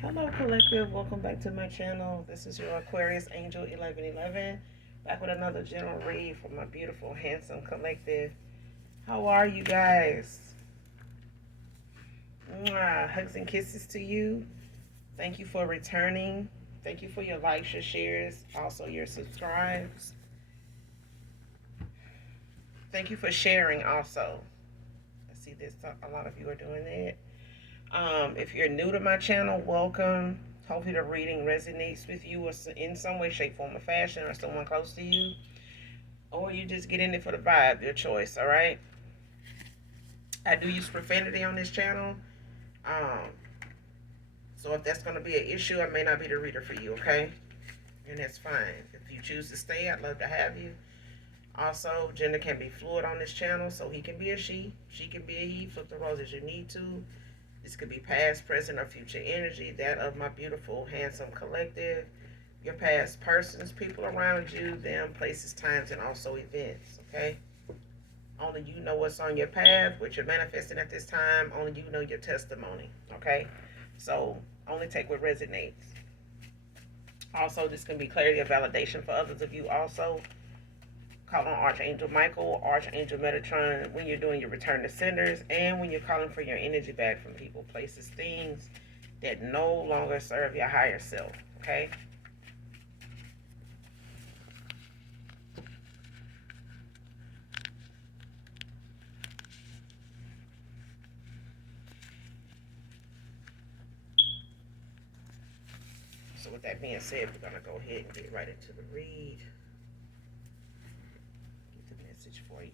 Hello, collective. Welcome back to my channel. This is your Aquarius Angel 1111, back with another general read for my beautiful, handsome collective. How are you guys? Mwah. Hugs and kisses to you. Thank you for returning. Thank you for your likes, your shares, also your subscribes. Thank you for sharing also. I see this. A lot of you are doing that. If you're new to my channel, welcome. Hopefully the reading resonates with you in some way, shape, form, or fashion, or someone close to you. Or you just get in it for the vibe, your choice, all right? I do use profanity on this channel. Um, so if that's going to be an issue, I may not be the reader for you, okay? And that's fine. If you choose to stay, I'd love to have you. Also, gender can be fluid on this channel, so he can be a she can be a he. Flip the roles as you need to. This could be past, present, or future energy, that of my beautiful, handsome collective, your past persons, people around you, them, places, times, and also events, okay? Only you know what's on your path, what you're manifesting at this time. Only you know your testimony, okay? So only take what resonates. Also, this can be clarity or validation for others of you also. Call on Archangel Michael, Archangel Metatron when you're doing your return to senders and when you're calling for your energy back from people, places, things that no longer serve your higher self, okay? So with that being said, we're going to go ahead and get right into the read. Get the message for you.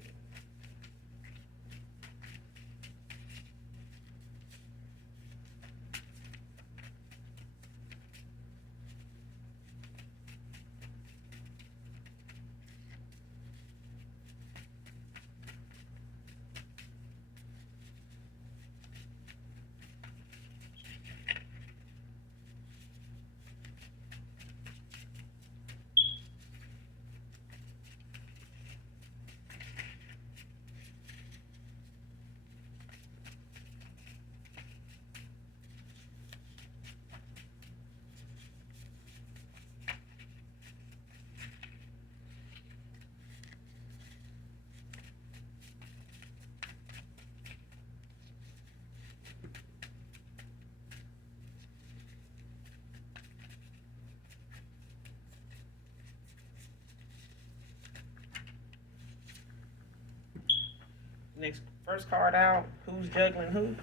Next, first card out. Who's juggling who?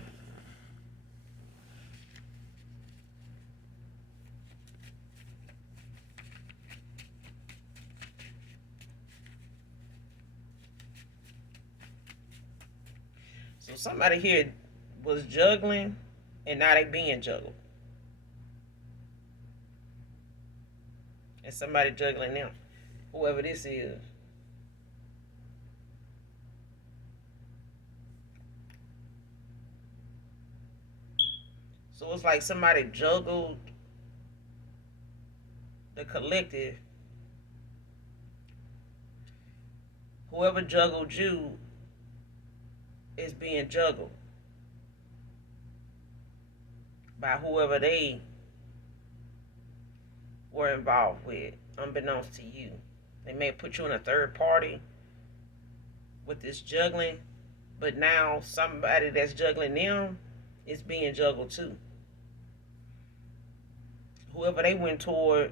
So somebody here was juggling, and now they being juggled, and somebody juggling them. Whoever this is. So it's like somebody juggled the collective. Whoever juggled you is being juggled by whoever they were involved with, unbeknownst to you. They may put you in a third party with this juggling, but now somebody that's juggling them is being juggled too. Whoever they went toward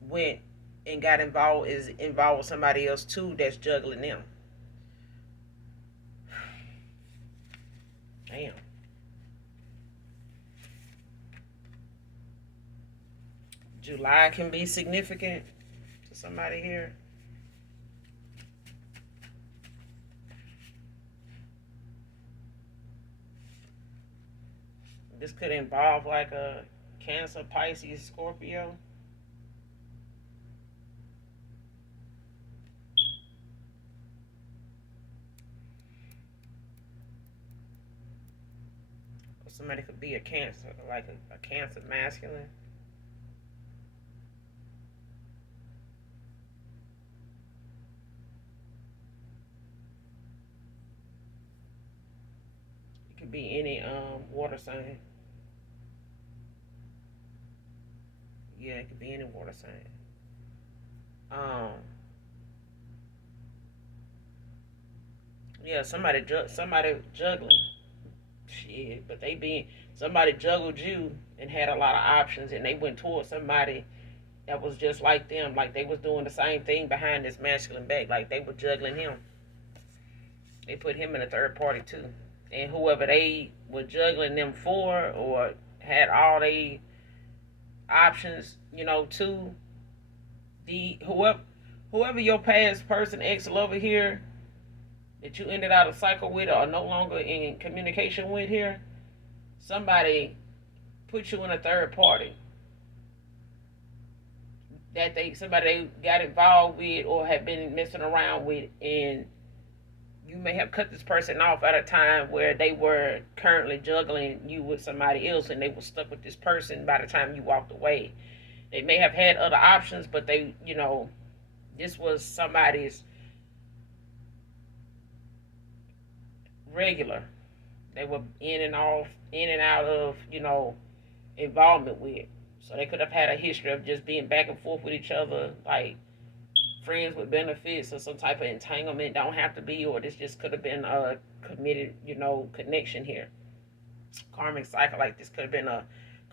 went and got involved is involved with somebody else too that's juggling them. Damn. July can be significant to somebody here. This could involve like a Cancer, Pisces, Scorpio. Or somebody could be a Cancer, like a Cancer masculine. It could be any water sign. Yeah, it could be any water sign. Um, yeah, somebody juggling. Shit, but they being somebody juggled you and had a lot of options, and they went towards somebody that was just like them, like they was doing the same thing behind this masculine back, like they were juggling him. They put him in a third party too, and whoever they were juggling them for, or had all they options, to the whoever your past person, ex lover here, that you ended out a cycle with or no longer in communication with here, somebody put you in a third party that somebody they got involved with or have been messing around with, and you may have cut this person off at a time where they were currently juggling you with somebody else, and they were stuck with this person by the time you walked away. They may have had other options, but this was somebody's regular. They were in and out of, involvement with. So they could have had a history of just being back and forth with each other, like friends with benefits or some type of entanglement. Don't have to be, or this just could have been a committed, connection here. Karmic cycle, like this could have been a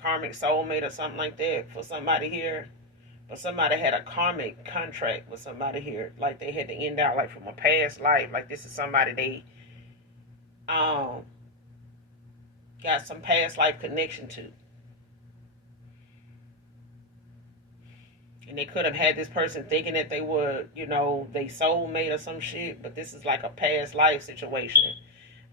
karmic soulmate or something like that for somebody here. But somebody had a karmic contract with somebody here, like they had to end out like from a past life. Like this is somebody they um got some past life connection to. And they could have had this person thinking that they were, they soulmate or some shit, but this is like a past life situation,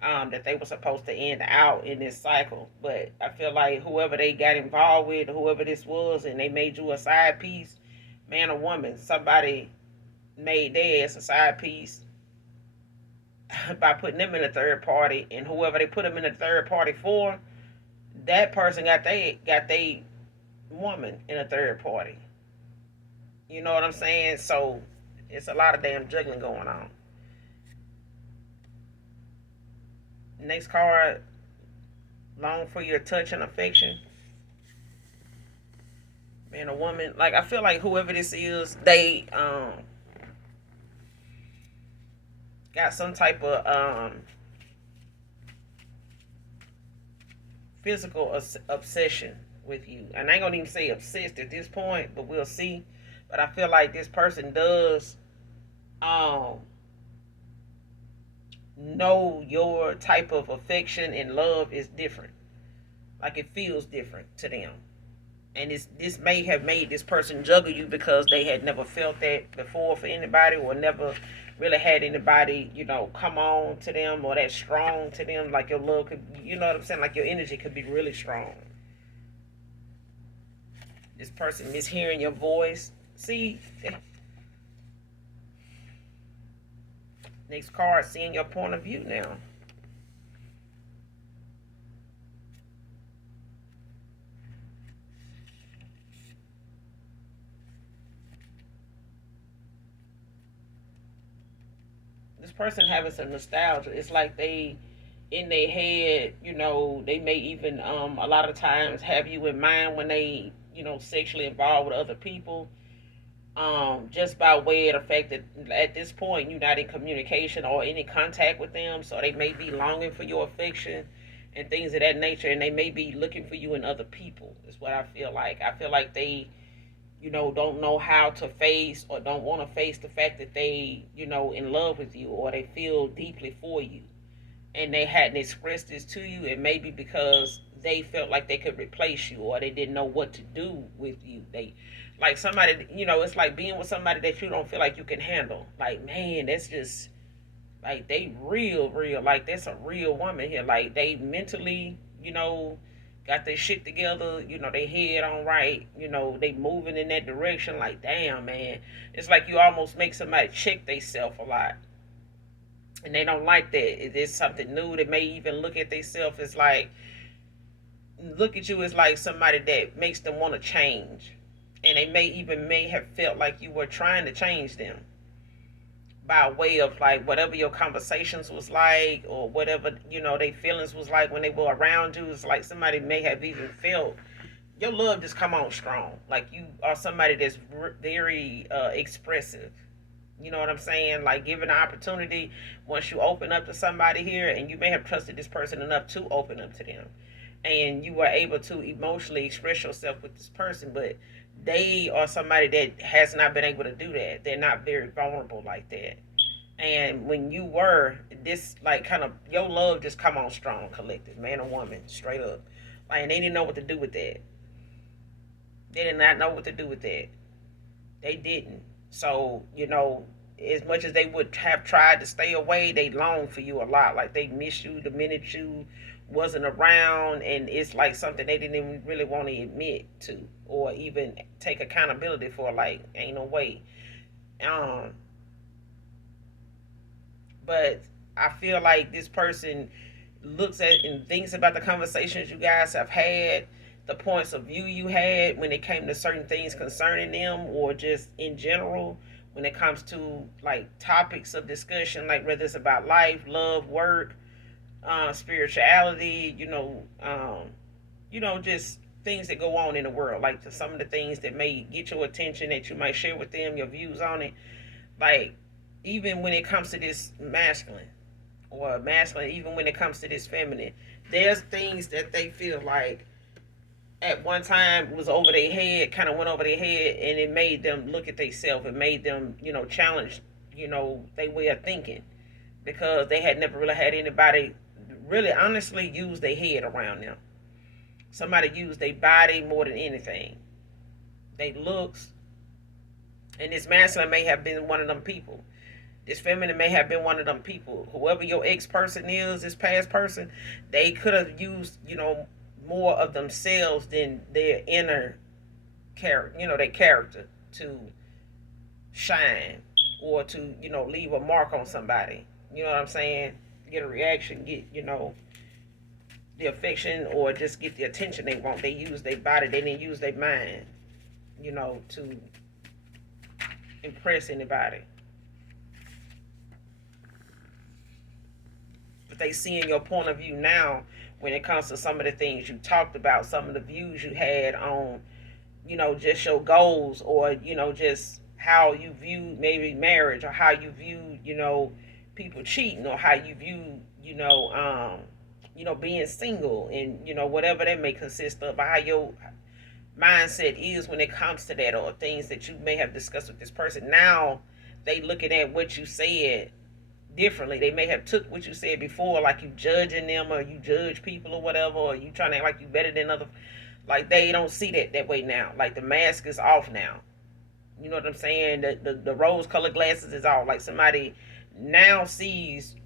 that they were supposed to end out in this cycle. But I feel like whoever they got involved with, whoever this was, and they made you a side piece, man or woman, somebody made their ass a side piece by putting them in a third party, and whoever they put them in a third party for, that person got they woman in a third party. You know what I'm saying? So it's a lot of damn juggling going on. Next card, long for your touch and affection. Man, a woman, like I feel like whoever this is, they got some type of physical obsession with you. And I ain't gonna even say obsessed at this point, but we'll see. But I feel like this person does um know your type of affection and love is different. Like it feels different to them. And this may have made this person juggle you because they had never felt that before for anybody, or never really had anybody, come on to them, or that strong to them. Like your love could, you know what I'm saying? Like your energy could be really strong. This person mishearing your voice. See, next card, seeing your point of view now. This person having some nostalgia. It's like they in their head, they may even a lot of times have you in mind when they, sexually involved with other people. Just by way of the fact that at this point you're not in communication or any contact with them, so they may be longing for your affection and things of that nature, and they may be looking for you in other people. Is what I feel like. I feel like they, don't know how to face or don't want to face the fact that they, in love with you, or they feel deeply for you, and they hadn't expressed this to you, and maybe because they felt like they could replace you, or they didn't know what to do with you. They like somebody, it's like being with somebody that you don't feel like you can handle. Like, man, that's just like they real, like that's a real woman here. Like they mentally, got their shit together, they head on right, they moving in that direction. Like, damn, man, it's like you almost make somebody check themselves a lot, and they don't like that. It is something new. They may even look at themselves as like, look at you as like somebody that makes them want to change, and they may have felt like you were trying to change them by way of like whatever your conversations was like, or whatever, their feelings was like when they were around you. It's like somebody may have even felt your love just come on strong. Like you are somebody that's very expressive. You know what I'm saying? Like given the opportunity, once you open up to somebody here, and you may have trusted this person enough to open up to them, and you were able to emotionally express yourself with this person, but they are somebody that has not been able to do that. They're not very vulnerable like that. And when you were, this like kind of your love just come on strong, collective, man or woman, straight up. Like and they didn't know what to do with that. They did not know what to do with that. They didn't. So, as much as they would have tried to stay away, they longed for you a lot. Like they miss you the minute you wasn't around, and it's like something they didn't even really want to admit to or even take accountability for. Like, ain't no way. Um, but I feel like this person looks at and thinks about the conversations you guys have had, the points of view you had when it came to certain things concerning them, or just in general when it comes to like topics of discussion, like whether it's about life, love, work, spirituality, just things that go on in the world, like to some of the things that may get your attention that you might share with them, your views on it. Like even when it comes to this masculine or masculine, even when it comes to this feminine, there's things that they feel like at one time was over their head, kind of went over their head, and it made them look at themselves. It made them, challenge, their way of thinking, because they had never really had anybody really honestly use their head around them. Somebody used their body more than anything. They looks, and this masculine may have been one of them people. This feminine may have been one of them people. Whoever your ex person is, this past person, they could have used, more of themselves than their inner character, their character to shine or to, leave a mark on somebody. You know what I'm saying? Get a reaction, get, the affection, or just get the attention they want. They use their body, they didn't use their mind, to impress anybody. But they seeing your point of view now when it comes to some of the things you talked about, some of the views you had on, just your goals, or, just how you view maybe marriage, or how you view, people cheating, or how you view, being single, and, whatever that may consist of, how your mindset is when it comes to that, or things that you may have discussed with this person. Now they looking at what you said differently. They may have took what you said before, like you judging them, or you judge people or whatever, or you trying to act like you better than other. Like they don't see that way now. Like the mask is off now. You know what I'm saying? The rose colored glasses is off. Like somebody now sees,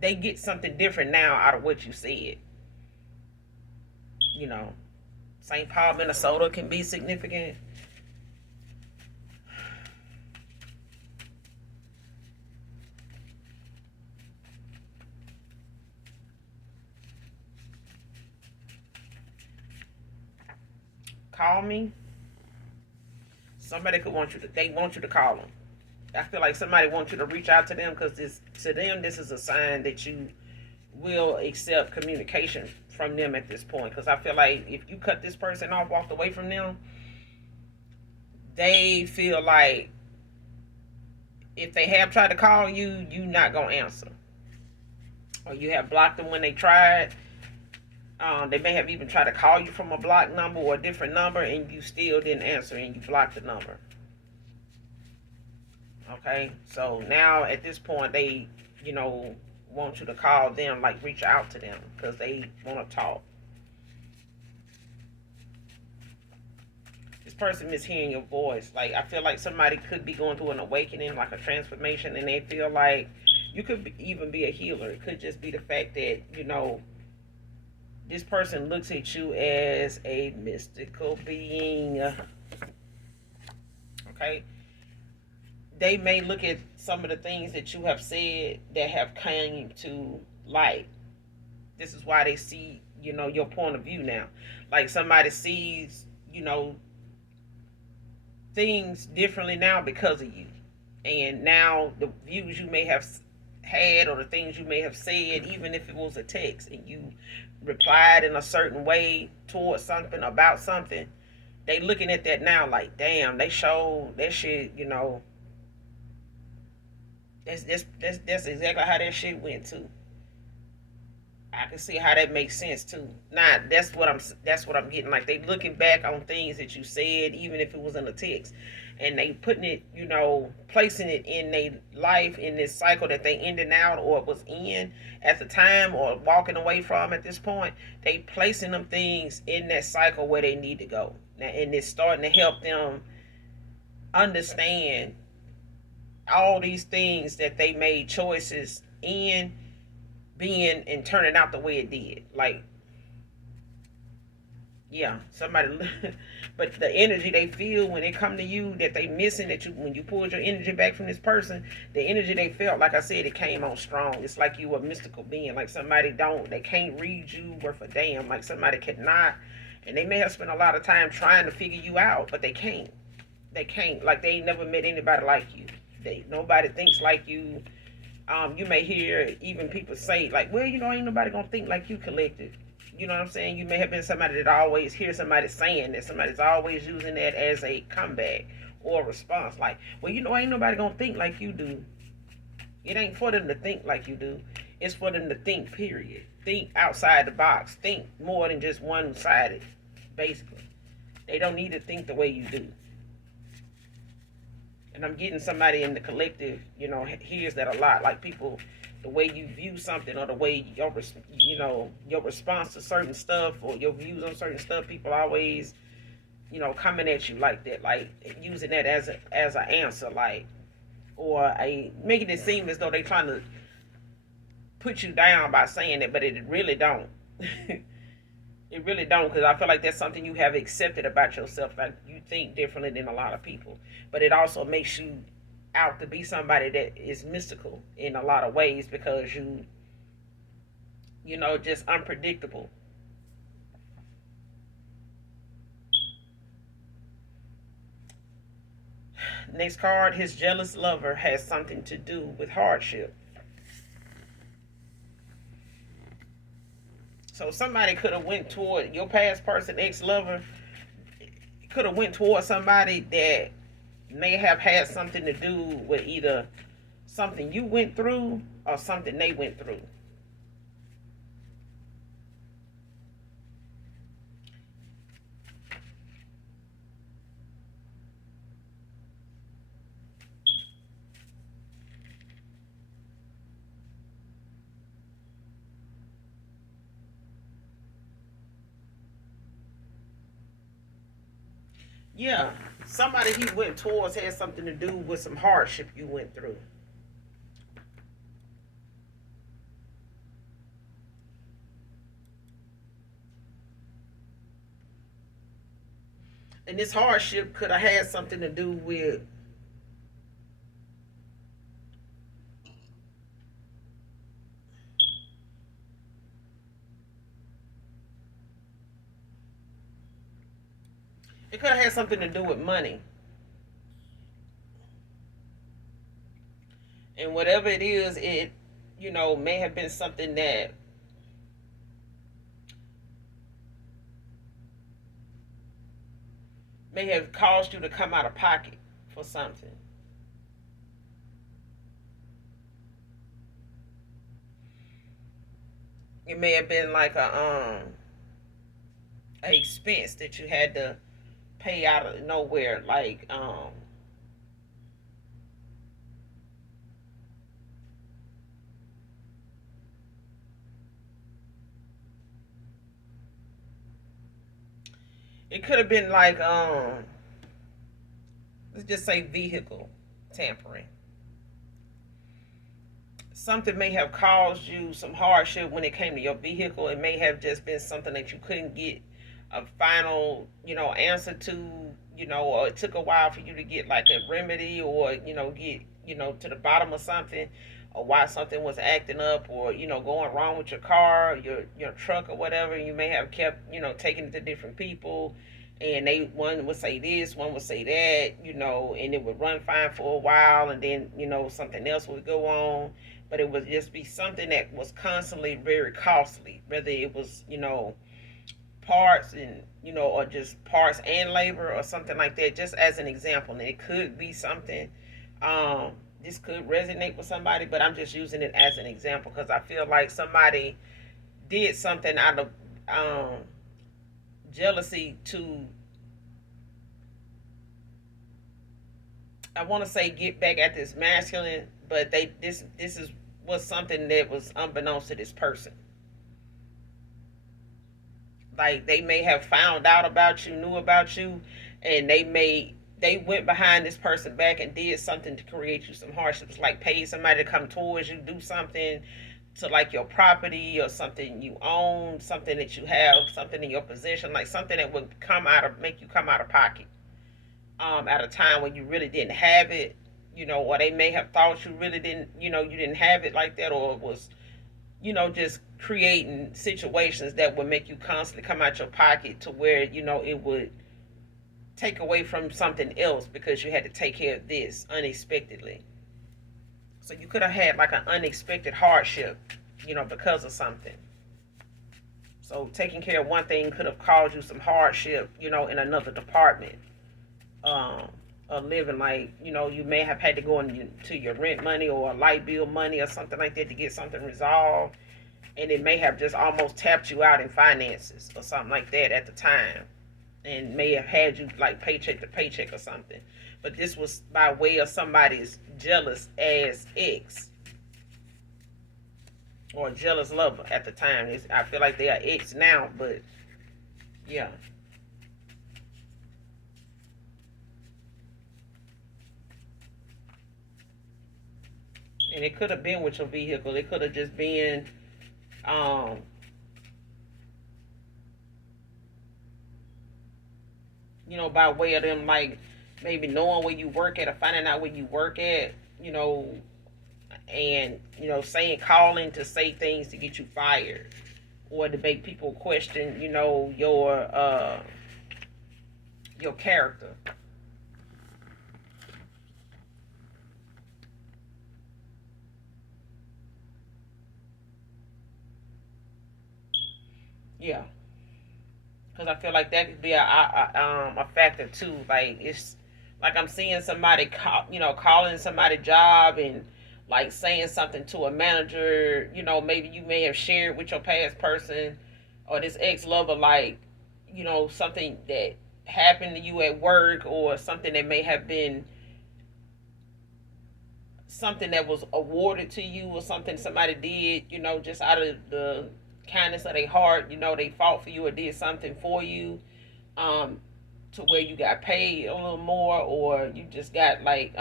they get something different now out of what you said. You know, St. Paul, Minnesota can be significant. Call me. Somebody could want you to. They want you to call them. I feel like somebody wants you to reach out to them, because this to them this is a sign that you will accept communication from them at this point. Because I feel like if you cut this person off, walked away from them, they feel like if they have tried to call you, you not gonna answer, or you have blocked them when they tried. They may have even tried to call you from a blocked number or a different number, and you still didn't answer, and you blocked the number. Okay, so now at this point, they, want you to call them, like reach out to them, because they want to talk. This person mishearing your voice. Like I feel like somebody could be going through an awakening, like a transformation, and they feel like you could even be a healer. It could just be the fact that this person looks at you as a mystical being. Okay, they may look at some of the things that you have said that have come to light. This is why they see, your point of view now. Like somebody sees, things differently now because of you. And now the views you may have had, or the things you may have said, even if it was a text and you replied in a certain way towards something, about something, they looking at that now like, damn, they showed that shit, that's exactly how that shit went too. I can see how that makes sense too. Nah, that's what I'm getting. Like, they looking back on things that you said, even if it was in a text, and they putting it, placing it in their life, in this cycle that they ended out or was in at the time, or walking away from at this point. They placing them things in that cycle where they need to go. Now, and it's starting to help them understand all these things that they made choices in, being and turning out the way it did. Like, yeah, somebody, but the energy they feel when they come to you, that they missing, that you, when you pulled your energy back from this person, the energy they felt, like I said, it came on strong. It's like you a mystical being, like somebody they can't read you worth a damn, like somebody cannot, and they may have spent a lot of time trying to figure you out, but they can't, like they ain't never met anybody like you. Nobody thinks like you. You may hear even people say like, well, ain't nobody gonna think like you, collective. You know what I'm saying? You may have been somebody that always hear somebody saying that. Somebody's always using that as a comeback or a response. Like, well, ain't nobody gonna think like you do. It ain't for them to think like you do. It's for them to think, period. Think outside the box. Think more than just one-sided, basically. They don't need to think the way you do. And I'm getting somebody in the collective, hears that a lot. Like, people, the way you view something, or the way your response to certain stuff, or your views on certain stuff, people always, coming at you like that, like using that as an answer, like, or making it seem as though they trying to put you down by saying it, but it really don't. It really don't, because I feel like that's something you have accepted about yourself. Like, you think differently than a lot of people, but it also makes you out to be somebody that is mystical in a lot of ways, because just unpredictable. Next card, his jealous lover has something to do with hardship. So somebody could have went toward your past person, ex-lover, could have went towards somebody that may have had something to do with either something you went through or something they went through. Yeah, somebody he went towards had something to do with some hardship you went through. And this hardship could have had something to do with, it could have had something to do with money. And whatever it is, it, may have been something that may have caused you to come out of pocket for something. It may have been like a expense that you had to pay out of nowhere, like it could have been like let's just say vehicle tampering. Something may have caused you some hardship when it came to your vehicle. It may have just been something that you couldn't get a final, answer to, or it took a while for you to get like a remedy, or, get, to the bottom of something, or why something was acting up, or, going wrong with your car, your truck, or whatever. You may have kept, taking it to different people, and one would say this, one would say that, and it would run fine for a while, and then, something else would go on. but it would just be something that was constantly very costly, whether it was, parts and, or just parts and labor or something like that, just as an example. And it could be something, um, this could resonate with somebody, but I'm just using it as an example because I feel like somebody did something out of um, jealousy to, I want to say, get back at this masculine, but this is was something that was unbeknownst to this person. Like they may have found out about you, knew about you, and they went behind this person back and did something to create you some hardships, like paid somebody to come towards you, do something to like your property or something you own, something that you have, something in your possession, like something that would come out of make you come out of pocket, at a time when you really didn't have it, or they may have thought you really didn't, you didn't have it like that, or it was, just creating situations that would make you constantly come out your pocket to where, it would take away from something else because you had to take care of this unexpectedly. So you could have had like an unexpected hardship, because of something. So taking care of one thing could have caused you some hardship, in another department. Um, of living, like, you may have had to go into your rent money or a light bill money or something like that to get something resolved, and it may have just almost tapped you out in finances or something like that at the time, and may have had you like paycheck to paycheck or something. But this was by way of somebody's jealous ass ex or jealous lover at the time. I feel like they are ex now, but yeah. And it could have been with your vehicle. It could have just been, um, by way of them, like maybe knowing where you work at or finding out where you work at, you know, and saying, calling to say things to get you fired or to make people question, your character. Yeah, because I feel like that could be a factor too. Like it's like I'm seeing somebody calling somebody job and like saying something to a manager. Maybe you may have shared with your past person or this ex lover, like something that happened to you at work or something that may have been something that was awarded to you or something somebody did, just out of the kindness of their heart, they fought for you or did something for you, um, to where you got paid a little more or you just got like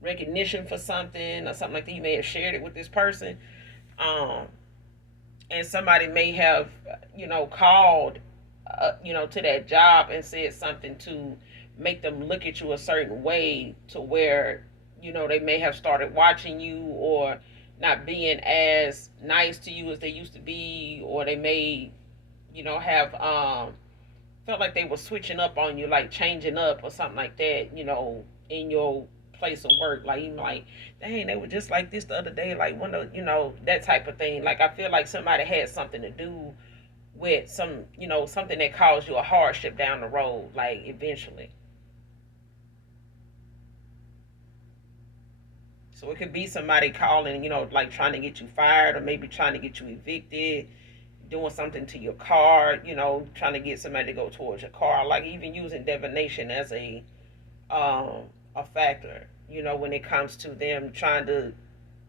recognition for something or something like that. You may have shared it with this person, um, and somebody may have, called, to that job and said something to make them look at you a certain way to where, they may have started watching you or not being as nice to you as they used to be, or they may, have felt like they were switching up on you, like changing up or something like that, in your place of work. Like even like, dang, they were just like this the other day, like one of that type of thing. Like I feel like somebody had something to do with something that caused you a hardship down the road, like eventually. So it could be somebody calling, like trying to get you fired or maybe trying to get you evicted, doing something to your car, trying to get somebody to go towards your car, like even using divination as um a factor, when it comes to them trying to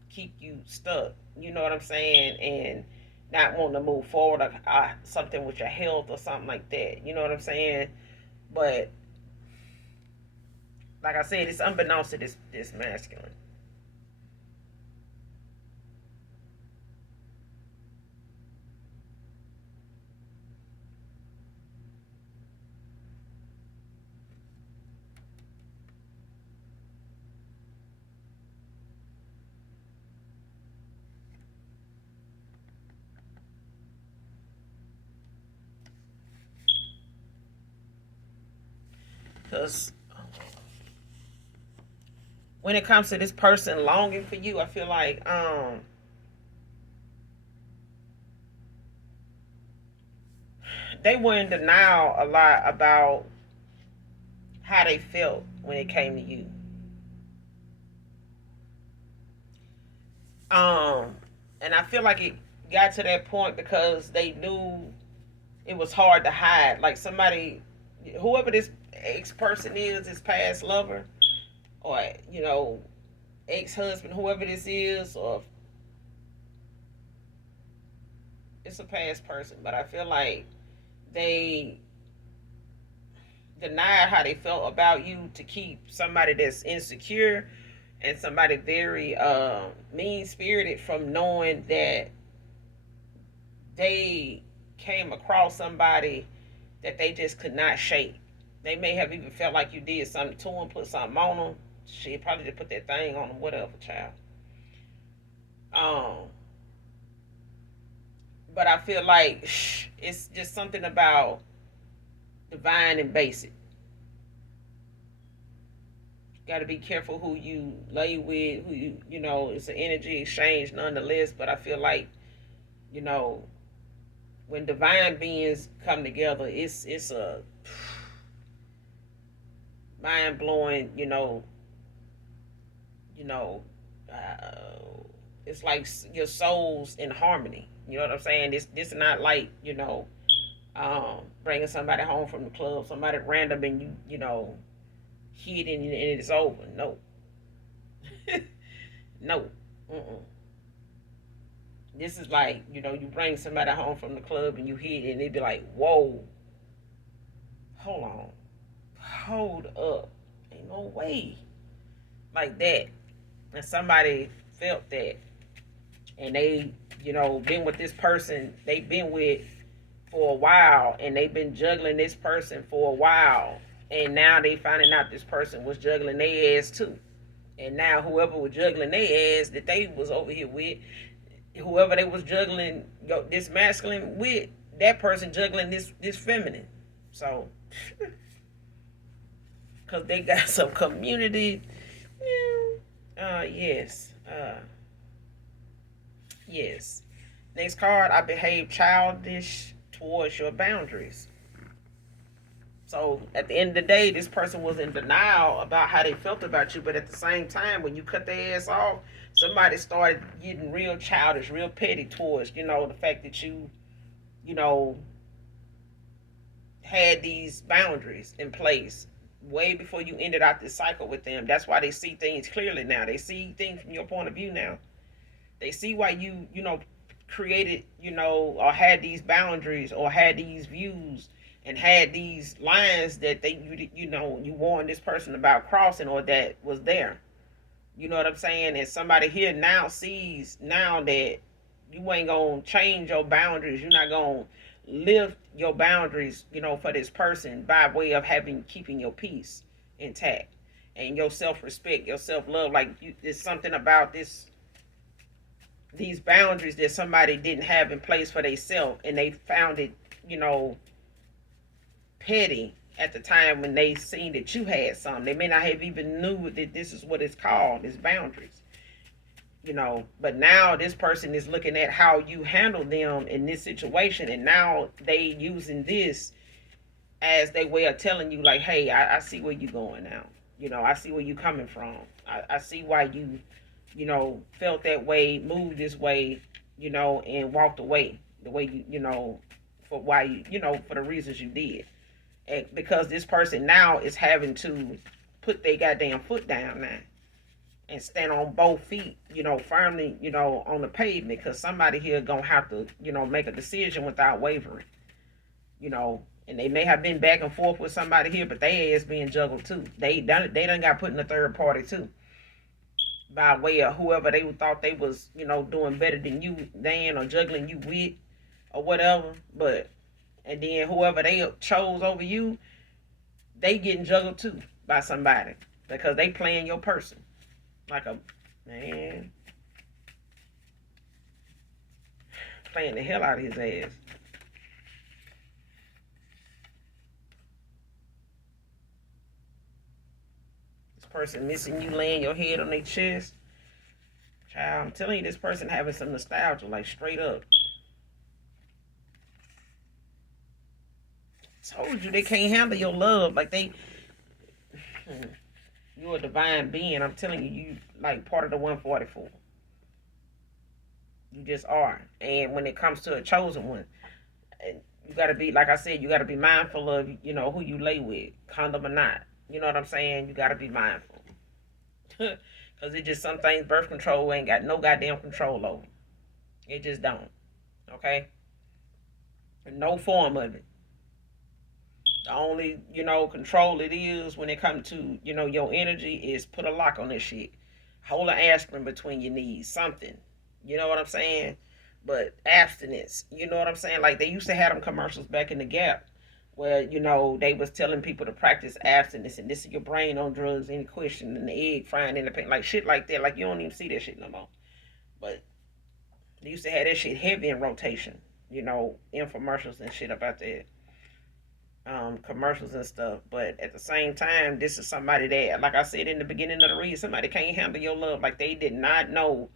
keep you stuck. You know what I'm saying? And not wanting to move forward or something with your health or something like that. You know what I'm saying? But like I said, it's unbeknownst to this masculine. Because when it comes to this person longing for you, I feel like they were in denial a lot about how they felt when it came to you. Um, and I feel like it got to that point because they knew it was hard to hide. Like somebody, whoever this ex person is, this past lover, or ex husband, whoever this is, or it's a past person, but I feel like they denied how they felt about you to keep somebody that's insecure and somebody very mean spirited from knowing that they came across somebody that they just could not shake. They may have even felt like you did something to them, put something on them. She probably just put that thing on them, whatever, child. Um, but I feel like it's just something about divine and basic. Got to be careful who you lay with, who it's an energy exchange nonetheless. But I feel like, you know, when divine beings come together, it's a mind blowing, you know, it's like your souls in harmony. You know what I'm saying? This is not like bringing somebody home from the club, somebody random, and hit and it's over. No, no. Mm-mm. This is like you bring somebody home from the club and you hit and they be like, whoa, hold on, hold up, ain't no way, like that. And somebody felt that, and they been with this person they've been with for a while, and they've been juggling this person for a while, and now they finding out this person was juggling their ass too. And now whoever was juggling their ass that they was over here with, whoever they was juggling this masculine with, that person juggling this feminine. So, because they got some community. Yes. Yes. Next card, I behave childish towards your boundaries. So at the end of the day, this person was in denial about how they felt about you, but at the same time, when you cut their ass off, somebody started getting real childish, real petty towards the fact that you know had these boundaries in place way before you ended out this cycle with them. That's why they see things clearly now. They see things from your point of view now. They see why you created, or had these boundaries or had these views and had these lines that you warned this person about crossing, or that was there. You know what I'm saying? And somebody here now sees now that you ain't gonna change your boundaries. You're not gonna lift your boundaries, for this person by way of keeping your peace intact and your self respect, your self love. Like there's something about these boundaries that somebody didn't have in place for themselves, and they found it, petty at the time when they seen that you had some. They may not have even knew that this is what it's called, is boundaries. But now this person is looking at how you handle them in this situation, and now they using this as their way of telling you, like, hey, I see where you're going now. I see where you're coming from. I see why you felt that way, moved this way, and walked away the way for why for the reasons you did. And because this person now is having to put their goddamn foot down now and stand on both feet, firmly, on the pavement, because somebody here gonna have to, make a decision without wavering, and they may have been back and forth with somebody here, but they ass being juggled too. They done got put in a third party too, by way of whoever they thought they was, doing better than you, Dan, or juggling you with, or whatever. But and then whoever they chose over you, they getting juggled too by somebody because they playing your person like a man, playing the hell out of his ass. This person missing you laying your head on their chest. Child, I'm telling you, this person having some nostalgia, like straight up. Told you they can't handle your love. Like you're a divine being. I'm telling you, you like part of the 144. You just are. And when it comes to a chosen one, you got to be, like I said, you got to be mindful of, who you lay with, condom or not. You know what I'm saying? You got to be mindful. Because it just, some things birth control ain't got no goddamn control over. It just don't. Okay? No form of it. The only, control it is when it comes to, your energy is put a lock on this shit. Hold an aspirin between your knees. Something. You know what I'm saying? But abstinence. You know what I'm saying? Like they used to have them commercials back in the Gap where, they was telling people to practice abstinence and this is your brain on drugs, any question, and the egg frying in the pan. Like shit like that. Like you don't even see that shit no more. But they used to have that shit heavy in rotation. Infomercials and shit about that. Commercials and stuff. But at the same time, this is somebody that, like I said in the beginning of the read, somebody can't handle your love. Like they did not know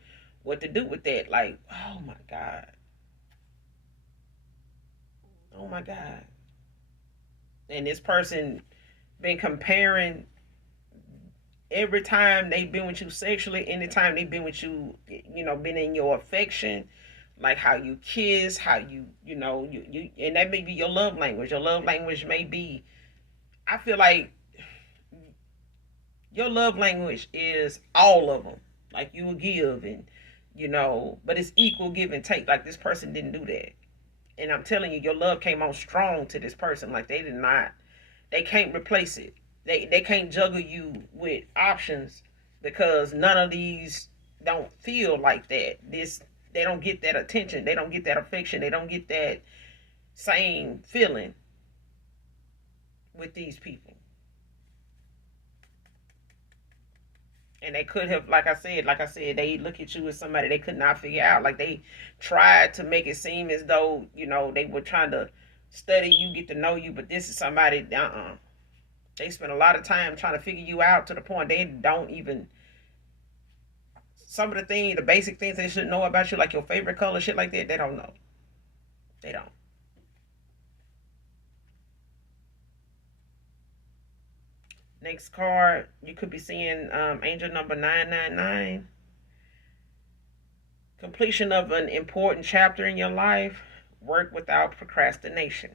what to do with that. Like, oh my God. Oh my God. And this person been comparing every time they've been with you sexually, anytime they've been with you, been in your affection, like how you kiss, how you and that may be your love language. Your love language may be, I feel like your love language is all of them. Like you will give and but it's equal give and take. Like this person didn't do that. And I'm telling you, your love came on strong to this person. Like they can't replace it. They can't juggle you with options because none of these don't feel like that. They don't get that attention. They don't get that affection. They don't get that same feeling with these people. And they could have, like I said, they look at you as somebody they could not figure out. Like they tried to make it seem as though, they were trying to study you, get to know you, but this is somebody, They spend a lot of time trying to figure you out to the point they don't even, some of the things, the basic things they should know about you, like your favorite color, shit like that, they don't know. They don't. Next card, you could be seeing angel number 999. Completion of an important chapter in your life. Work without procrastination.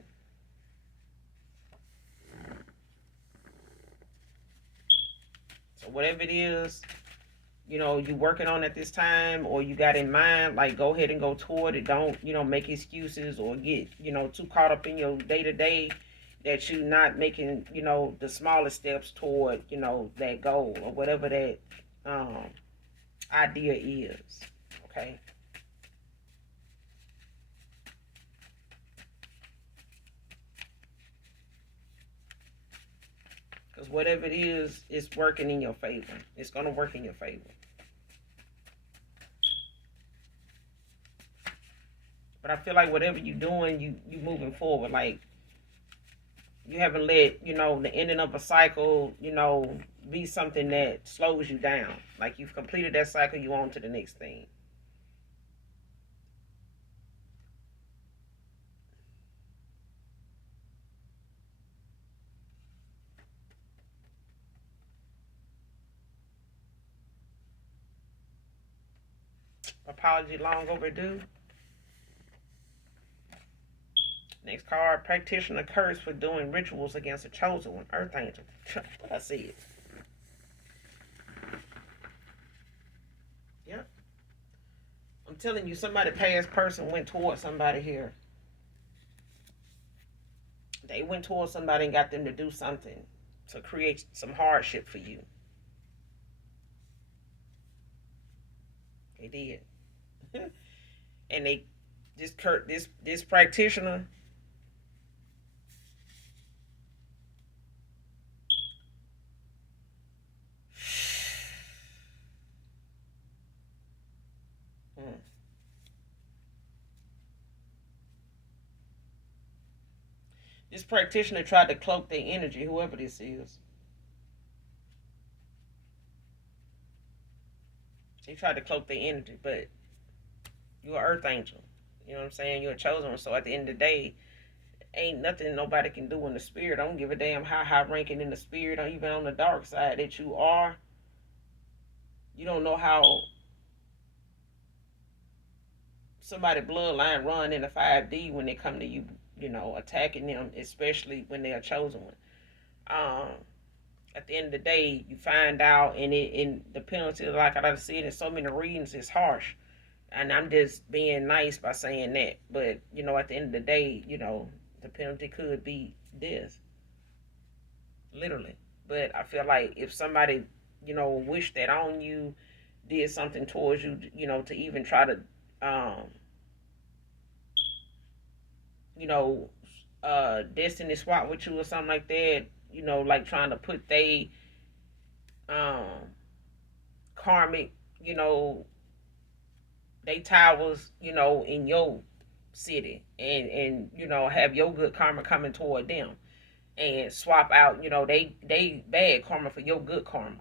So whatever it is, you working on at this time or you got in mind, like go ahead and go toward it. Don't, make excuses or get, too caught up in your day to day that you not making, the smallest steps toward, that goal or whatever that idea is. Okay. Because whatever it is, it's working in your favor. It's going to work in your favor. But I feel like whatever you're doing, you moving forward. Like you haven't let, the ending of a cycle, be something that slows you down. Like you've completed that cycle, you on to the next thing. Apology long overdue. Next card, practitioner cursed for doing rituals against a chosen one. Earth angel. I see it. Yep. I'm telling you, somebody past person went towards somebody here. They went towards somebody and got them to do something to create some hardship for you. They did. And they this practitioner, mm, this practitioner tried to cloak their energy, whoever this is. They tried to cloak their energy, but you're an earth angel. You know what I'm saying? You're a chosen one. So at the end of the day, ain't nothing nobody can do in the spirit. I don't give a damn how high ranking in the spirit or even on the dark side that you are. You don't know how somebody bloodline run in the 5D when they come to you, attacking them, especially when they're a chosen one. Um, at the end of the day, you find out, and the penalty, like I said in so many readings, is harsh. And I'm just being nice by saying that. But, at the end of the day, the penalty could be death. Literally. But I feel like if somebody, wished that on you, did something towards you, to even try to, um, you know, destiny swap with you or something like that, like trying to put um, karmic, you know, they towers, in your city and have your good karma coming toward them and swap out, they bad karma for your good karma.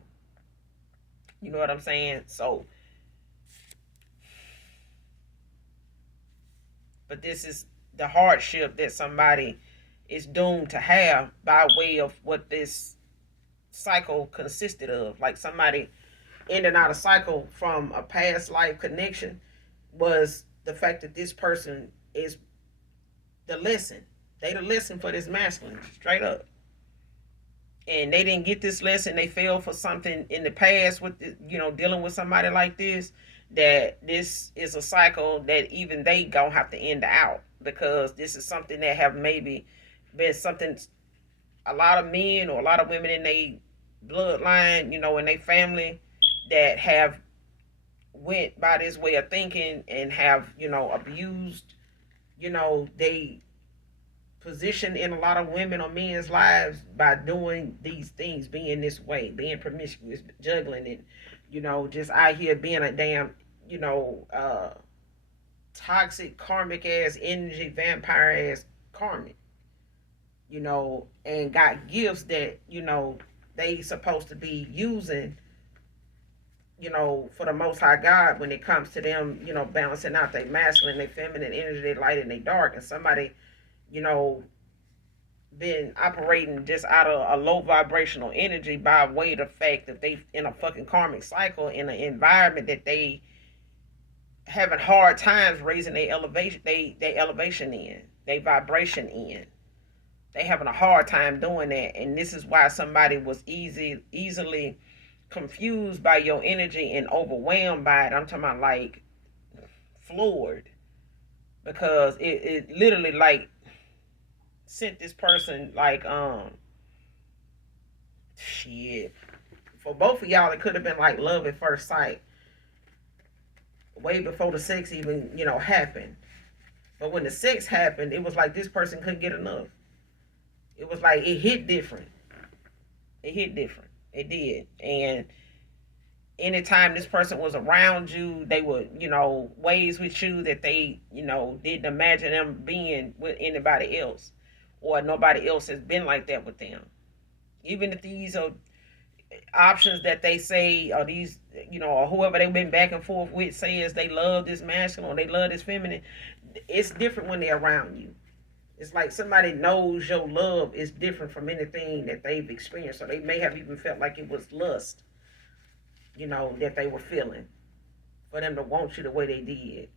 You know what I'm saying? So, but this is the hardship that somebody is doomed to have by way of what this cycle consisted of. Like somebody in and out of cycle from a past life connection was the fact that this person is the lesson. They the lesson for this masculine, straight up. And they didn't get this lesson. They fell for something in the past with dealing with somebody like this. That this is a cycle that even they gonna have to end out, because this is something that have maybe been something a lot of men or a lot of women in their bloodline, in their family, that have went by this way of thinking and have abused they position in a lot of women or men's lives by doing these things, being this way, being promiscuous, juggling, and just out here being a damn you know uh toxic karmic ass energy vampire ass karmic, and got gifts that they supposed to be using, for the most high God, when it comes to them, balancing out their masculine, their feminine energy, their light and their dark. And somebody, you know, been operating just out of a low vibrational energy by way of the fact that they in a fucking karmic cycle in an environment that they having hard times raising their elevation, they elevation in, they vibration in. They having a hard time doing that, and this is why somebody was easily confused by your energy and overwhelmed by it. I'm talking about like floored, because it literally like sent this person like shit. For both of y'all, it could have been like love at first sight, way before the sex even happened. But when the sex happened, it was like this person couldn't get enough. It was like it hit different. It hit different. It did. And anytime this person was around you, they were, ways with you that they, didn't imagine them being with anybody else, or nobody else has been like that with them. Even if these are options that they say, or these, or whoever they've been back and forth with says they love this masculine or they love this feminine, it's different when they're around you. It's like somebody knows your love is different from anything that they've experienced. So they may have even felt like it was lust, that they were feeling, for them to want you the way they did,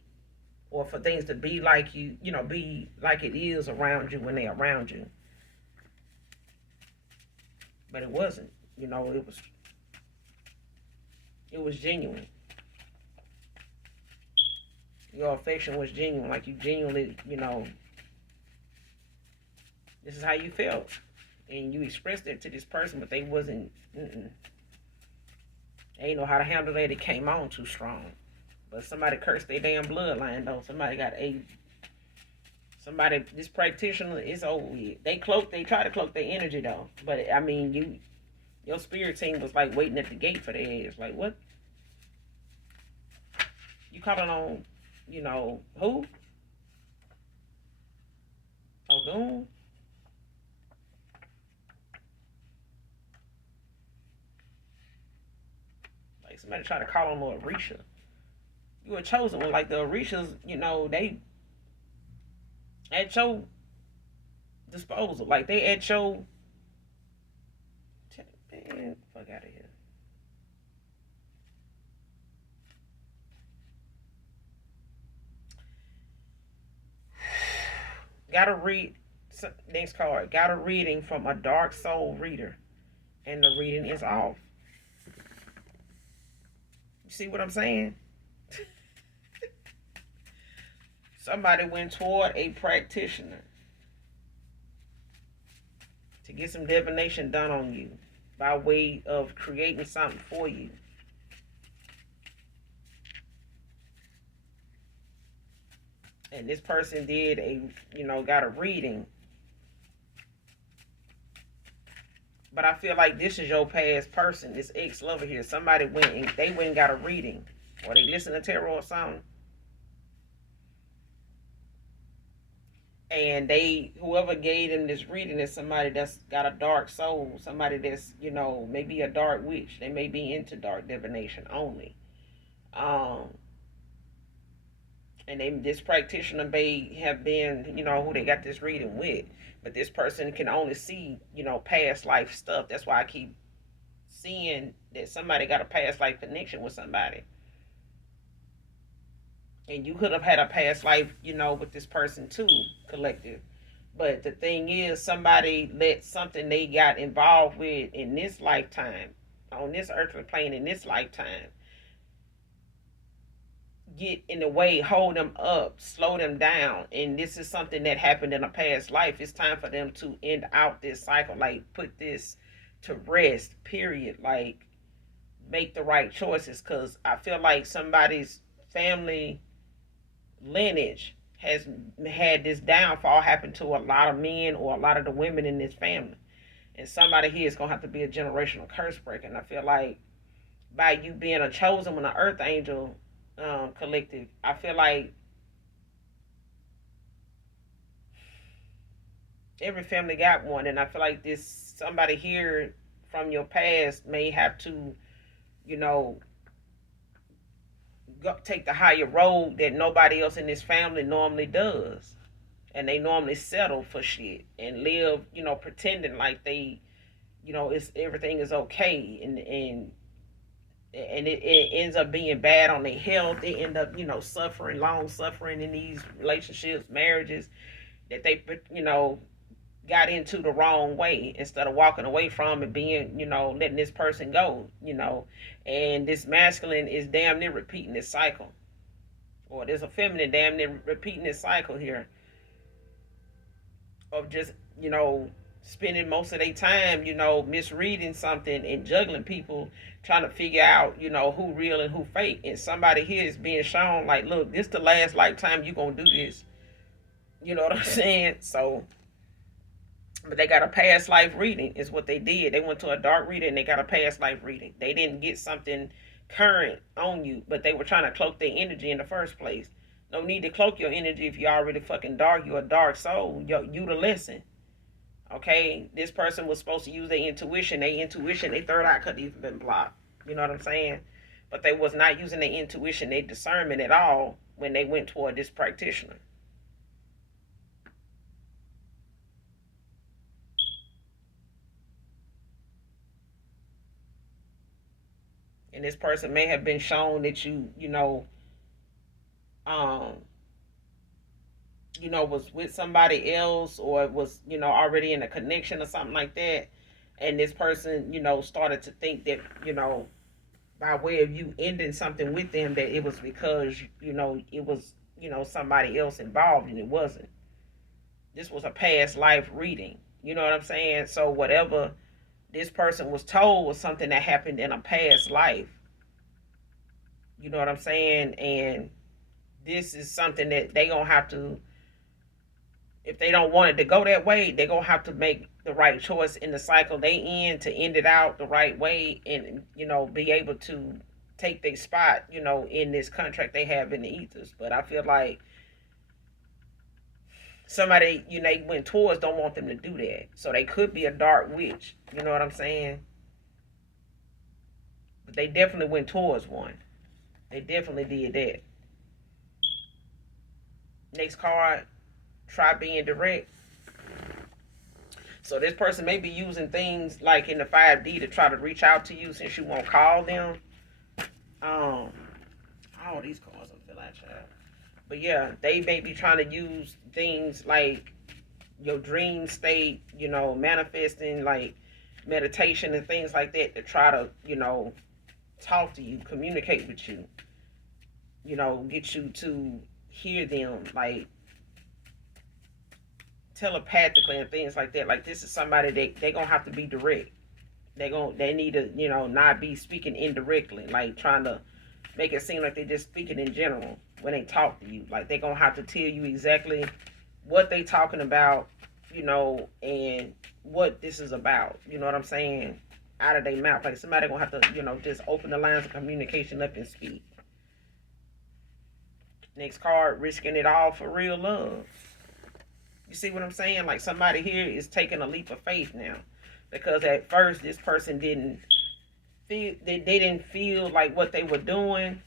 or for things to be like you, be like it is around you when they're around you. But it wasn't, it was genuine. Your affection was genuine, like you genuinely, this is how you felt, and you expressed it to this person, but they wasn't. They didn't know how to handle that. It came on too strong. But somebody cursed their damn bloodline though. Somebody got a. Somebody, this practitioner is over with. They try to cloak their energy though. But I mean, your spirit team was like waiting at the gate for their ass. Like what? You calling on, who? Ogun? Somebody try to call on the Orisha. You were chosen one. Like the Orishas, they at your disposal. Like they at your man, fuck out of here. Got to read next card. Got a reading from a dark soul reader, and the reading is off. You see what I'm saying? Somebody went toward a practitioner to get some divination done on you by way of creating something for you. And this person did got a reading. But I feel like this is your past person, this ex-lover here. Somebody went and got a reading. Or they listened to tarot or something. And whoever gave them this reading is somebody that's got a dark soul. Somebody that's, maybe a dark witch. They may be into dark divination only. And this practitioner may have been, who they got this reading with. But this person can only see, past life stuff. That's why I keep seeing that somebody got a past life connection with somebody. And you could have had a past life, with this person too, collective. But the thing is, somebody let something they got involved with in this lifetime, on this earthly plane in this lifetime, get in the way, hold them up, slow them down. And this is something that happened in a past life. It's time for them to end out this cycle, like put this to rest, period. Like make the right choices, because I feel like somebody's family lineage has had this downfall happen to a lot of men or a lot of the women in this family. And somebody here is going to have to be a generational curse breaker. And I feel like by you being a chosen one, an earth angel, collective, I feel like every family got one. And I feel like this somebody here from your past may have to, take the higher road that nobody else in this family normally does. And they normally settle for shit and live, pretending like they, it's everything is okay, and it ends up being bad on their health. They end up, suffering, long suffering in these relationships, marriages that they, got into the wrong way instead of walking away from and being, letting this person go, And this masculine is damn near repeating this cycle. Or there's a feminine damn near repeating this cycle here of just, spending most of their time, misreading something and juggling people, trying to figure out, who real and who fake. And somebody here is being shown like, look, this the last lifetime you gonna do this. You know what I'm saying? So, but they got a past life reading is what they did. They went to a dark reading and they got a past life reading. They didn't get something current on you, but they were trying to cloak their energy in the first place. No need to cloak your energy if you're already fucking dark. You're a dark soul. You the lesson. Okay, this person was supposed to use their intuition. Their third eye could have even been blocked. You know what I'm saying? But they was not using their intuition, their discernment at all when they went toward this practitioner. And this person may have been shown that um, was with somebody else, or was, already in a connection or something like that. And this person, started to think that, by way of you ending something with them, that it was because, it was, somebody else involved, and it wasn't. This was a past life reading. You know what I'm saying? So whatever this person was told was something that happened in a past life. You know what I'm saying? And this is something that they gonna have to, if they don't want it to go that way, they're gonna have to make the right choice in the cycle they in to end it out the right way, and be able to take their spot, in this contract they have in the ethers. But I feel like somebody they went towards don't want them to do that. So they could be a dark witch. You know what I'm saying? But they definitely went towards one. They definitely did that. Next card, try being direct. So this person may be using things like in the 5D to try to reach out to you since you won't call them. All these cards don't feel like child. But yeah, they may be trying to use things like your dream state, manifesting, like meditation and things like that to try to, talk to you, communicate with you, get you to hear them, like telepathically and things like that. Like this is somebody they gonna have to be direct. They need to, not be speaking indirectly, like trying to make it seem like they're just speaking in general when they talk to you. Like they gonna have to tell you exactly what they talking about, and what this is about. You know what I'm saying? Out of their mouth. Like somebody gonna have to, just open the lines of communication up and speak. Next card, risking it all for real love. You see what I'm saying? Like somebody here is taking a leap of faith now. Because at first this person didn't feel, they didn't feel like what they were doing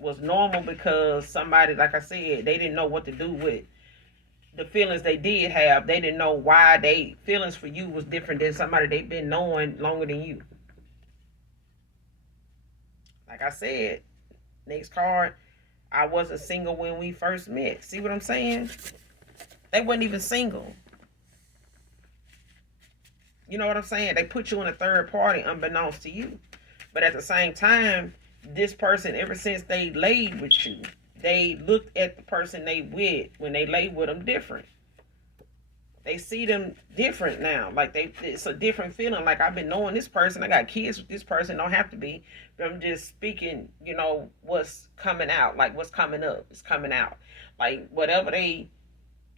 was normal, because somebody, like I said, they didn't know what to do with the feelings they did have. They didn't know why they feelings for you was different than somebody they've been knowing longer than you. Like I said, next card, I wasn't single when we first met. See what I'm saying? They wasn't even single. You know what I'm saying? They put you in a third party unbeknownst to you. But at the same time, this person, ever since they laid with you, they looked at the person they with when they laid with them different. They see them different now. Like it's a different feeling. Like I've been knowing this person. I got kids with this person. Don't have to be. But I'm just speaking, what's coming out. Like what's coming up is coming out. Like whatever they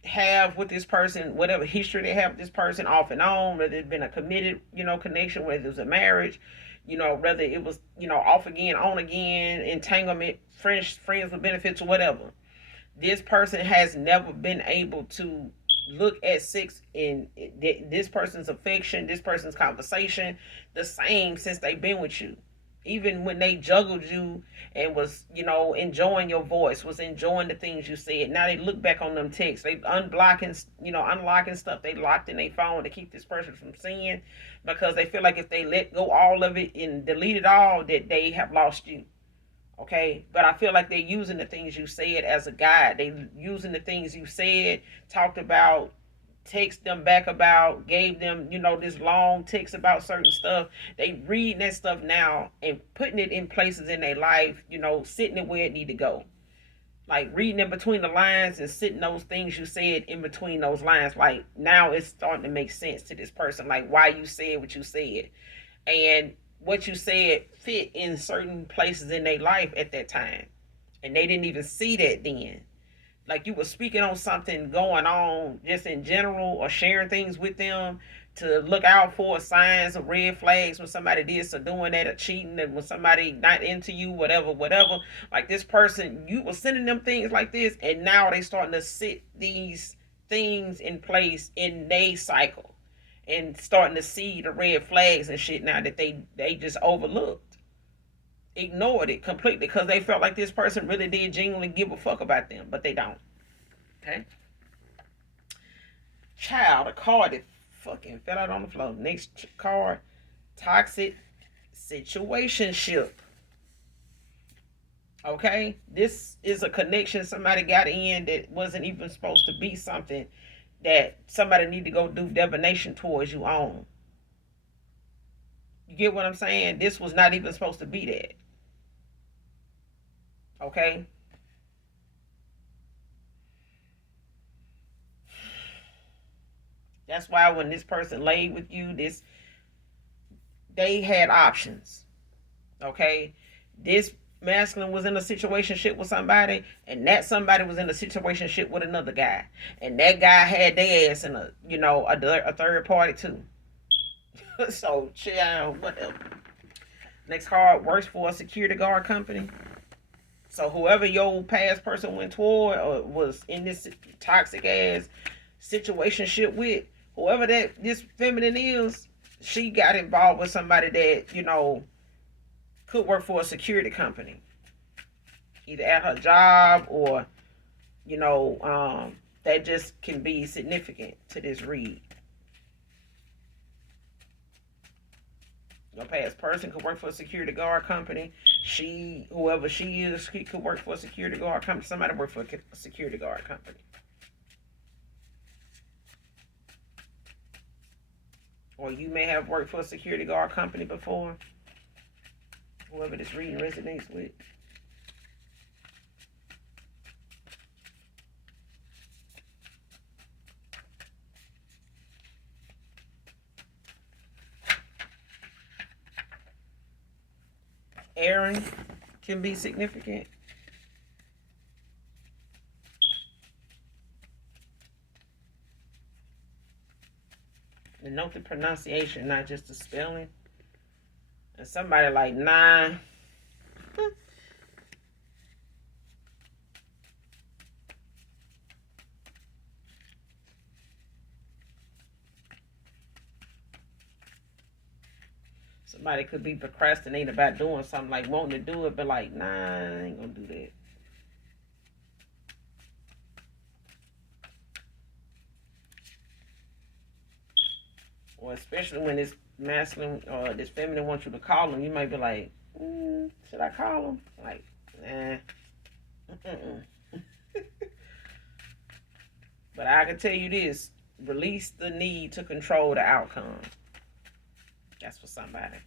have with this person, whatever history they have with this person off and on, whether it's been a committed, connection, whether it was a marriage, whether it was, off again, on again, entanglement, friends with benefits or whatever. This person has never been able to look at sex in this person's affection, this person's conversation, the same since they've been with you. Even when they juggled you and was, enjoying your voice, was enjoying the things you said. Now they look back on them texts. They unlocking stuff they locked in their phone to keep this person from seeing, because they feel like if they let go all of it and delete it all, that they have lost you. Okay? But I feel like they're using the things you said as a guide. They using the things you said, talked about, text them back about, gave them, this long text about certain stuff. They reading that stuff now and putting it in places in their life, sitting it where it need to go. Like reading in between the lines and sitting those things you said in between those lines. Like now it's starting to make sense to this person, like why you said what you said. And what you said fit in certain places in their life at that time. And they didn't even see that then. Like you were speaking on something going on just in general, or sharing things with them to look out for signs of red flags when somebody did so doing that, or cheating, and when somebody not into you, whatever. Like this person, you were sending them things like this, and now they starting to sit these things in place in their cycle and starting to see the red flags and shit now that they just overlooked. Ignored it completely because they felt like this person really did genuinely give a fuck about them, but they don't. Okay? Child, a card that fucking fell out on the floor. Next card, toxic situationship. Okay? This is a connection somebody got in that wasn't even supposed to be something that somebody need to go do divination towards you on. You get what I'm saying? This was not even supposed to be that. Okay? That's why when this person laid with you, they had options. Okay? This masculine was in a situationship with somebody, and that somebody was in a situationship with another guy. And that guy had their ass in a third party too. So, child, whatever. Next card, works for a security guard company. So whoever your past person went toward or was in this toxic ass situationship with, whoever that this feminine is, she got involved with somebody that, could work for a security company, either at her job or, that just can be significant to this read. Your past person could work for a security guard company. Whoever she is, she could work for a security guard company. Somebody work for a security guard company. Or you may have worked for a security guard company before. Whoever this reading resonates with. Aaron can be significant. And note the pronunciation, not just the spelling. And somebody like, nah. Somebody could be procrastinating about doing something, like wanting to do it, but like, nah, I ain't gonna do that. Or especially when this masculine or this feminine wants you to call them, you might be like, should I call them? Like, nah. But I can tell you this, release the need to control the outcome. That's for somebody.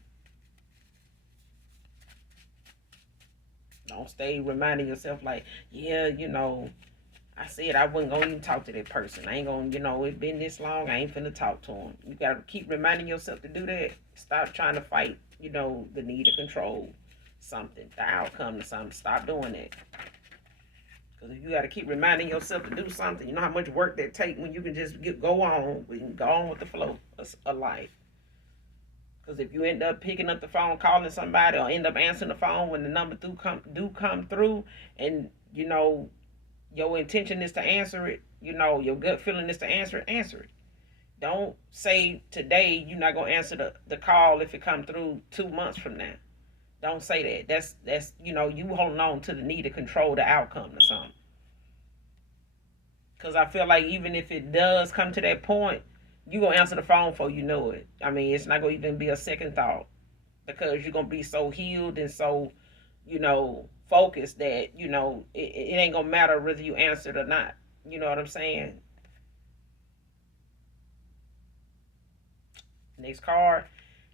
Don't stay reminding yourself like, yeah, I said I wasn't going to even talk to that person. I ain't going to, it's been this long, I ain't finna talk to him. You got to keep reminding yourself to do that. Stop trying to fight, the need to control something, the outcome to something. Stop doing that. Because if you got to keep reminding yourself to do something, you know how much work that take when you can just go on with the flow of life. Because if you end up picking up the phone, calling somebody, or end up answering the phone when the number do come through, and your intention is to answer it, your gut feeling is to answer it. Don't say today you're not gonna answer the call if it come through 2 months from now. Don't say that. That's you holding on to the need to control the outcome or something. Because I feel like even if it does come to that point, you gonna answer the phone before you know it. I mean, it's not gonna even be a second thought, because you're gonna be so healed and so, focused that it ain't gonna matter whether you answered or not. You know what I'm saying? Next card.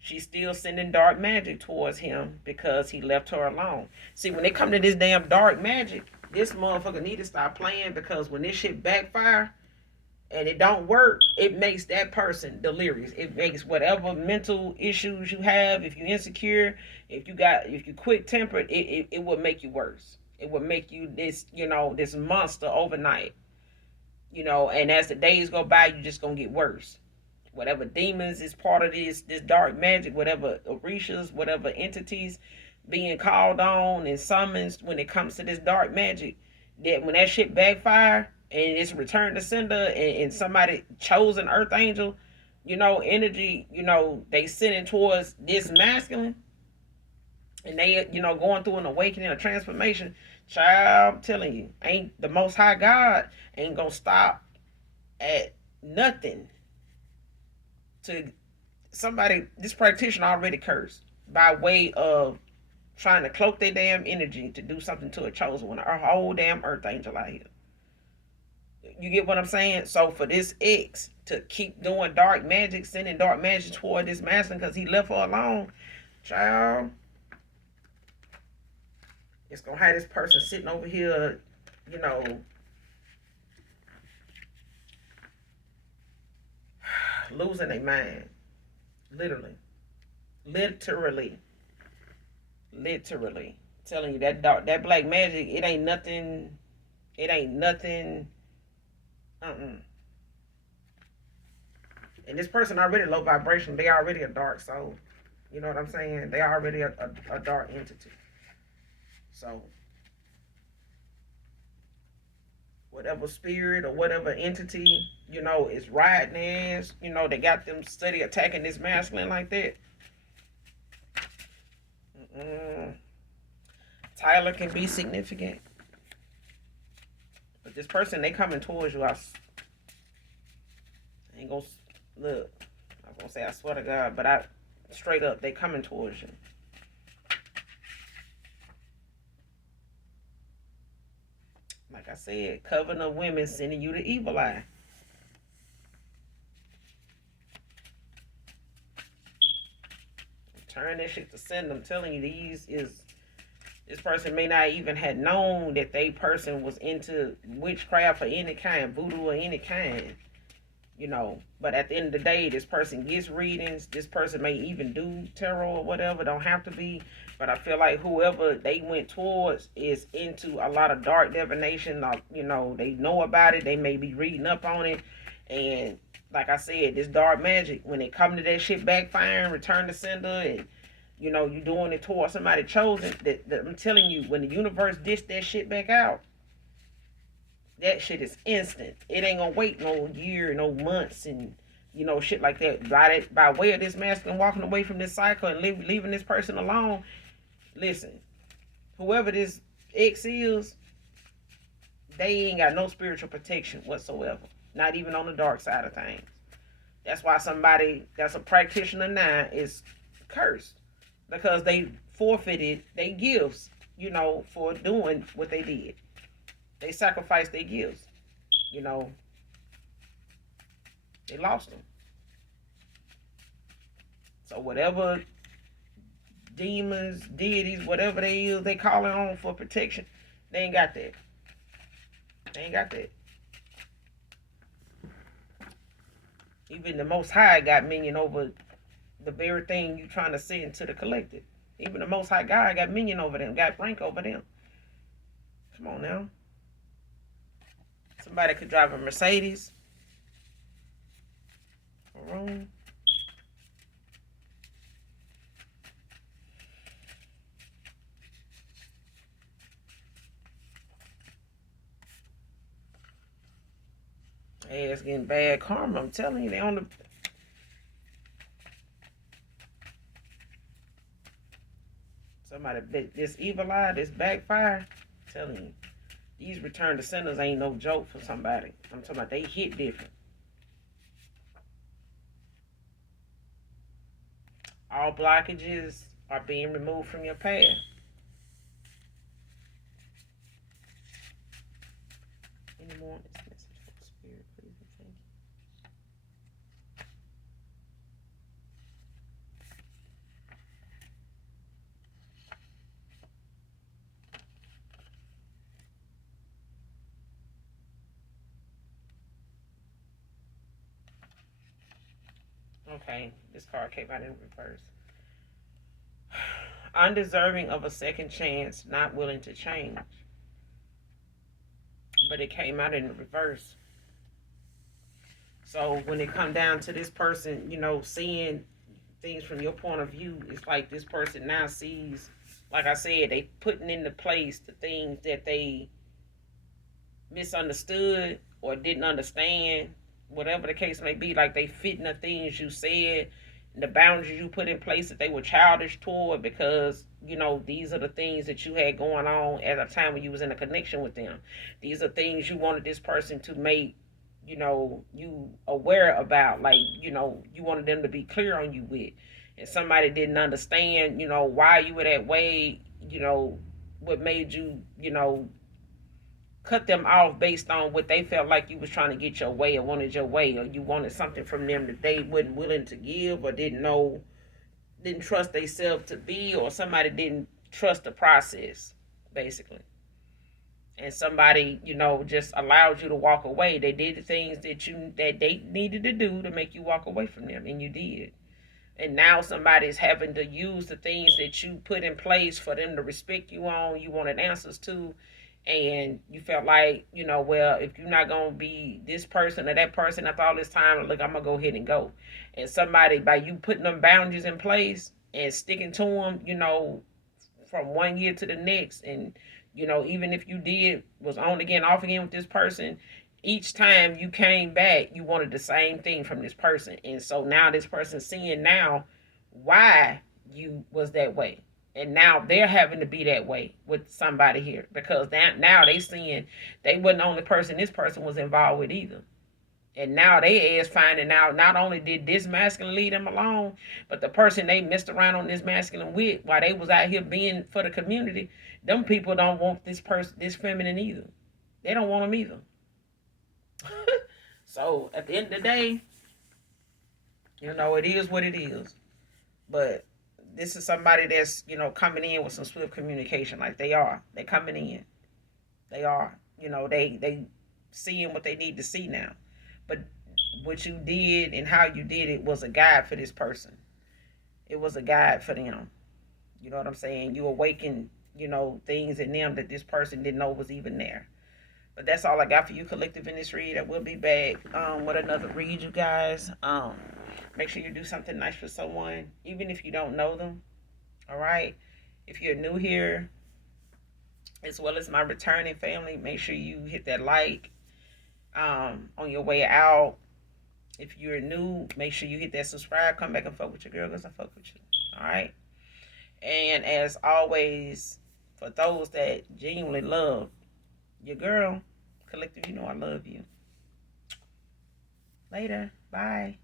She's still sending dark magic towards him because he left her alone. See, when they come to this damn dark magic, this motherfucker need to stop playing, because when this shit backfire and it don't work, it makes that person delirious. It makes whatever mental issues you have, if you're insecure, if you quick tempered, it will make you worse. It will make you this monster overnight. And as the days go by, you're just gonna get worse. Whatever demons is part of this dark magic, whatever orishas, whatever entities being called on and summoned when it comes to this dark magic, that when that shit backfire and it's returned to sender, and somebody chosen earth angel, energy, they sending towards this masculine, and they, going through an awakening, a transformation. Child, I'm telling you, ain't the Most High God ain't gonna stop at nothing to somebody. This practitioner already cursed by way of trying to cloak their damn energy to do something to a chosen one, a whole damn earth angel out here. You get what I'm saying? So for this ex to keep doing dark magic, sending dark magic toward this masculine because he left her alone, child, it's gonna have this person sitting over here, losing their mind. Literally. Telling you that black magic, it ain't nothing. And this person already low vibration. They already a dark soul. You know what I'm saying? They already a dark entity. So whatever spirit or whatever entity, is riding ass, they got them steady attacking this masculine like that. Mm, Tyler can be significant, but this person, they coming towards you. Ain't gonna look. I was gonna say I swear to God, but I straight up they coming towards you. Like I said, coven of women sending you the evil eye. Turn that shit to send. I'm telling you, this person may not even had known that they person was into witchcraft or any kind, voodoo or any kind. But at the end of the day, this person gets readings. This person may even do tarot or whatever. Don't have to be, but I feel like whoever they went towards is into a lot of dark divination. Like, they know about it. They may be reading up on it. And like I said, this dark magic, when it come to that shit backfiring, return to sender, and you doing it towards somebody chosen, that I'm telling you, when the universe dish that shit back out, that shit is instant. It ain't gonna wait no year, no months, and shit like that. By way of this masculine walking away from this cycle and leaving this person alone. Listen, whoever this ex is, they ain't got no spiritual protection whatsoever. Not even on the dark side of things. That's why somebody that's a practitioner now is cursed, because they forfeited their gifts, for doing what they did. They sacrificed their gifts. They lost them. So whatever demons, deities, whatever they is, they calling on for protection, they ain't got that. They ain't got that. Even the Most High got minion over the very thing you trying to send to the collective. Even the Most High God got minion over them, got rank over them. Come on now. Somebody could drive a Mercedes, a room. Hey, it's getting bad karma. I'm telling you, they on the. Somebody, this evil eye, this backfire. I'm telling you, these return to senders ain't no joke for somebody. I'm talking about they hit different. All blockages are being removed from your path. Any more? Spirit, please, thank you. Okay, this card came out in reverse. Undeserving of a second chance, not willing to change. But it came out in the reverse. So when it come down to this person, seeing things from your point of view, it's like this person now sees, like I said, they putting into place the things that they misunderstood or didn't understand, whatever the case may be. Like they fitting the things you said, the boundaries you put in place that they were childish toward, because these are the things that you had going on at a time when you was in a connection with them. These are things you wanted this person to make you aware about, like you wanted them to be clear on you with, and somebody didn't understand why you were that way, what made you cut them off based on what they felt like you was trying to get your way or wanted your way, or you wanted something from them that they wasn't willing to give, or didn't trust themselves to be, or somebody didn't trust the process, basically. And somebody, just allowed you to walk away. They did the things that they needed to do to make you walk away from them, and you did. And now somebody's having to use the things that you put in place for them to respect you on, you wanted answers to, and you felt like, well, if you're not going to be this person or that person after all this time, look, I'm going to go ahead and go. And somebody, by you putting them boundaries in place and sticking to them, from one year to the next, and, even if you was on again, off again with this person, each time you came back, you wanted the same thing from this person. And so now this person's seeing now why you was that way. And now they're having to be that way with somebody here because now they seeing they wasn't the only person this person was involved with either. And now they is finding out not only did this masculine lead them along, but the person they messed around on this masculine with while they was out here being for the community, them people don't want this person, this feminine either. They don't want them either. So at the end of the day, it is what it is. But this is somebody that's, coming in with some swift communication. Like they are. They coming in. They are. They seeing what they need to see now. But what you did and how you did it was a guide for this person. It was a guide for them. You know what I'm saying? You awakened, things in them that this person didn't know was even there. But that's all I got for you, collective, in this read. I will be back with another read, you guys. Make sure you do something nice for someone, even if you don't know them. All right? If you're new here, as well as my returning family, make sure you hit that like on your way out. If you're new, make sure you hit that subscribe. Come back and fuck with your girl because I fuck with you. All right? And as always, for those that genuinely love your girl, collective, I love you. Later. Bye.